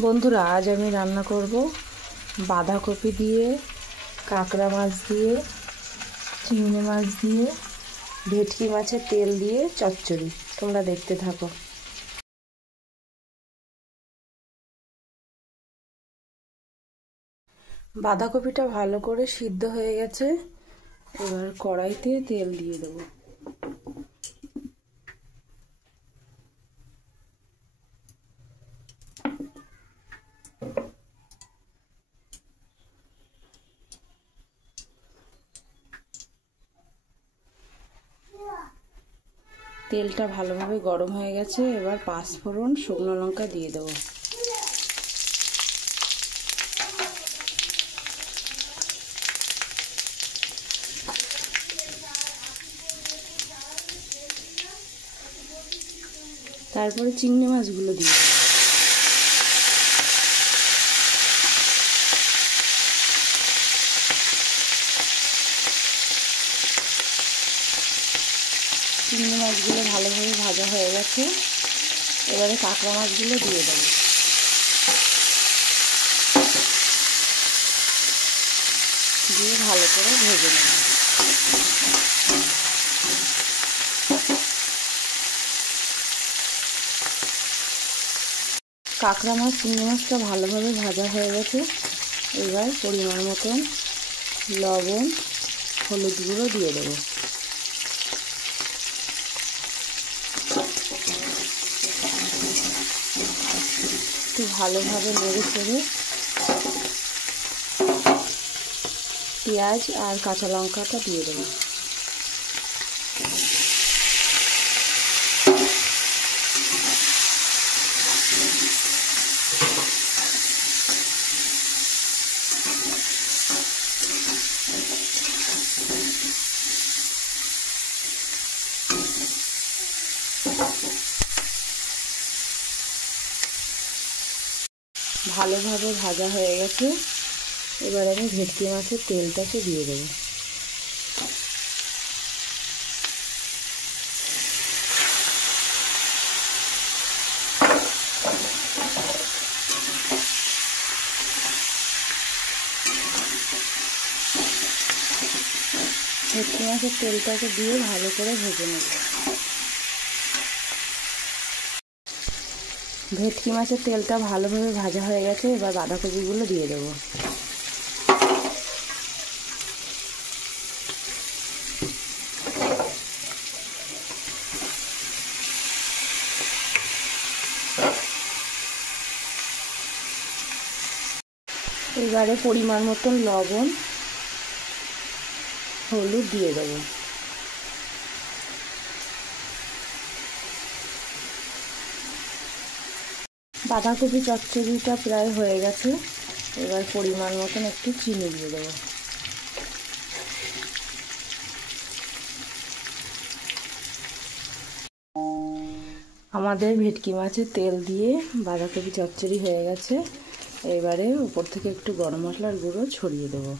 বন্ধুরা, আজ আমি রান্না করব বাঁধাকপি দিয়ে, কাঁকড়া মাছ দিয়ে, চিংড়ি মাছ দিয়ে, ভেটকি মাছের তেল দিয়ে চচ্চড়ি। তোমরা দেখতে থাকো। বাঁধাকপিটা ভালো করে সিদ্ধ হয়ে গেছে। এবার কড়াইতে তেল দিয়ে দেবো। তেলটা ভালোভাবে গরম হয়ে গেছে। এবার পাঁচফোড়ন, শুকনো লঙ্কা দিয়ে দেবো। তারপরে চিংড়ি মাছগুলো দিয়ে দেবো। চিংড়ি মাছগুলো ভালোভাবে ভাজা হয়ে গেছে। এবারে কাঁকড়া মাছগুলো দিয়ে দেবো। দিয়ে ভালো করে ভেজে নেব। কাঁকড়া মাছ, চিংড়ি মাছটা ভালোভাবে ভাজা হয়ে গেছে। এবার পরিমাণ মতন লবণ, হলুদ গুঁড়ো দিয়ে দেবো। একটু ভালোভাবে নেড়ে চেড়ে পেঁয়াজ আর কাঁচা লঙ্কাটা দিয়ে দেবো। ভালোভাবে ভাজা হয়ে গেছে। এবার আমি ভেটকি মাছের তেলটাকে দিয়ে দেবো। ভেটকি মাছের তেলটাকে দিয়ে ভালো করে ভেজে নেব। ভেটকি মাছের তেলটা ভালোভাবে ভাজা হয়ে গেছে। এবার বাঁধাকপিগুলো দিয়ে দেবো। এবারে পরিমাণ মতন লবণ, হলুদ দিয়ে দেবো। বাঁধাকপি চচ্চড়িটা প্রায় হয়ে গেছে। এবার পরিমাণ মতন একটু চিনি দিয়ে দেবো। আমাদের ভেটকি মাছের তেল দিয়ে বাঁধাকপি চচ্চড়ি হয়ে গেছে। এবারে উপর থেকে একটু গরম মশলার গুঁড়ো ছড়িয়ে দেবো।